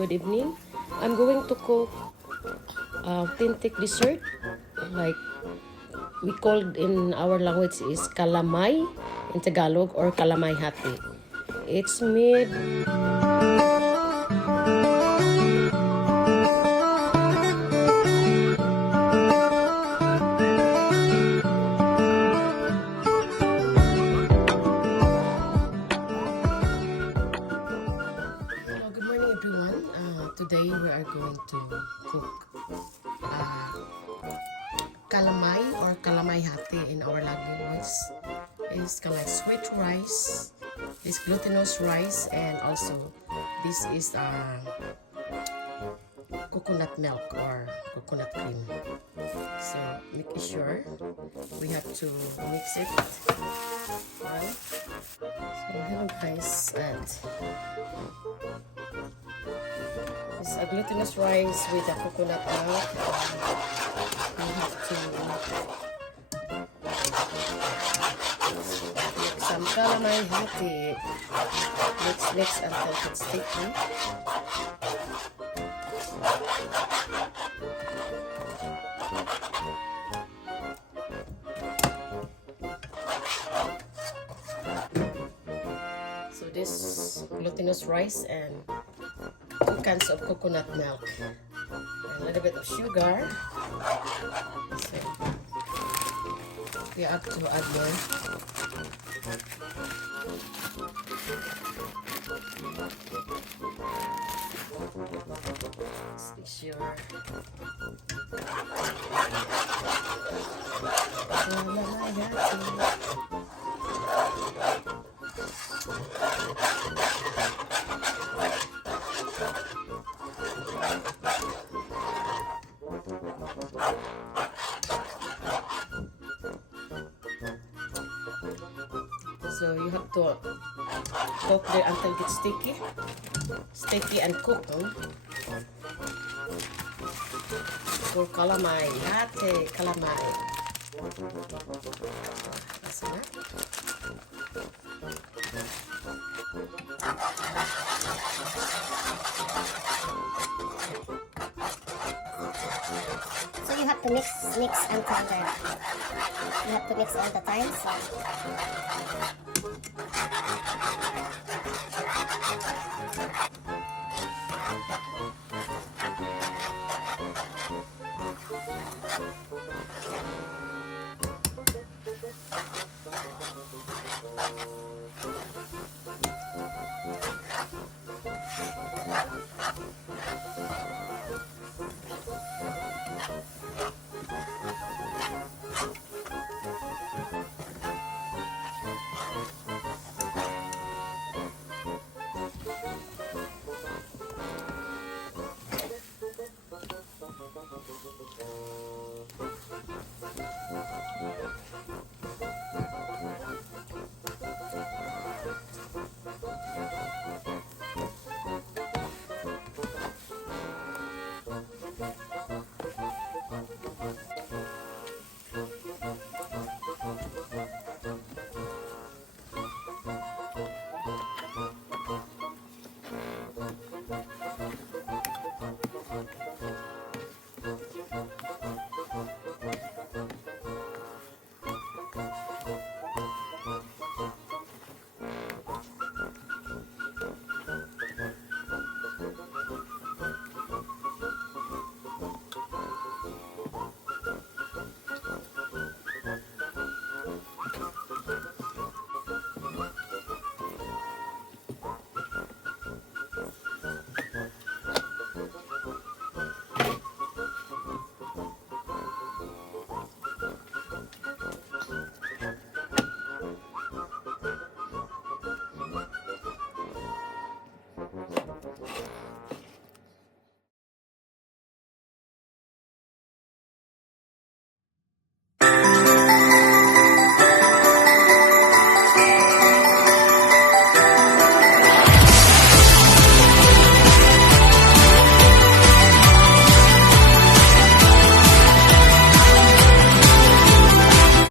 good evening. I'm going to cook authentic dessert, like we called in our language is kalamay in Tagalog, or Kalaymayhati. It's made. Hello, good morning everyone. Today we are going to cook uh, kalamay or Kalaymayhati in our language. It's like sweet rice, this glutinous rice, and also this is coconut milk or coconut cream. So make sure we have to mix it well. So hello guys, and it's a glutinous rice with a coconut milk. We have to make some Kalaymayhati. Mix until it's sticky. So this glutinous rice and 2 cans of coconut milk, and a little bit of sugar. So we have to add more. Let's make sure. So you have to cook it until it's sticky and cooked. For Kalaymayhati, kalamay. That's enough. So you have to mix until you have to mix all the time. So